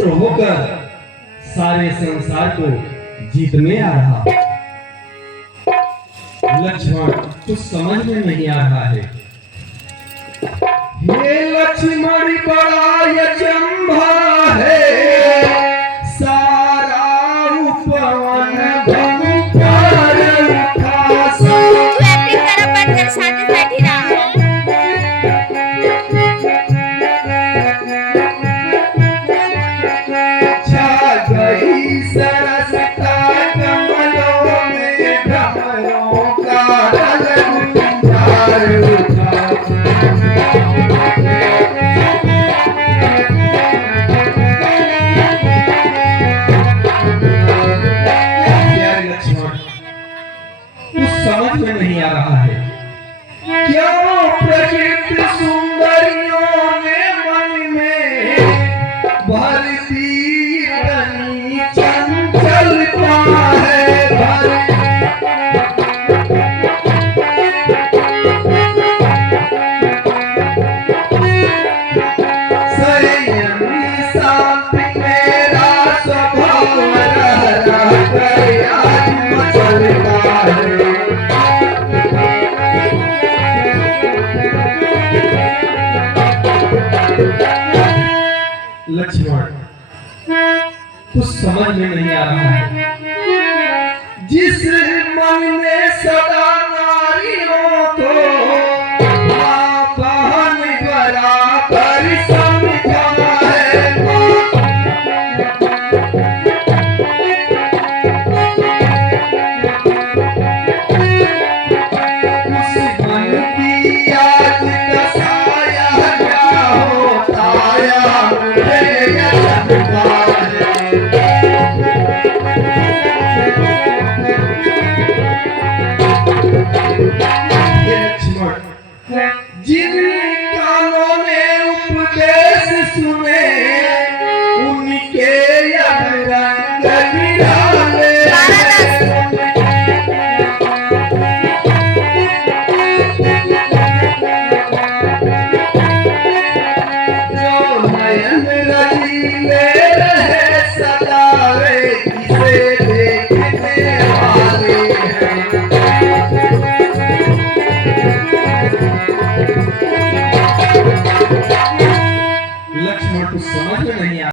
शस्त्र होकर सारे संसार को जीतने आ रहा। लक्ष्मण कुछ समझ में नहीं आ रहा है। हे लक्ष्मण बड़ा यचंभा है, सारा उपवन भंग कर उठा। तू एक्टिंग करा बंद कर, शांति साठी राहा। छा गई सरसता कमलों में, भंवरों का रंग गुंजार उठा। प्यारे लक्ष्मण, कुछ समझ में नहीं आ रहा है। क्यों प्रकृति सुंदरियों ने मन में भर दी तनी चंचलता है भर। संयमी शांति मेरा स्वभाव रह रह कर आज मचलता है। लक्ष्मण कुछ समझ में नहीं आ रहा है। जिस मन ने सदा नारियों को मां बहन बराबर समझा है, उस मन की आज दशाया क्या होता या मुझे यह जानता है। हे लक्ष्मण, जिन कानों ने उपदेश सुने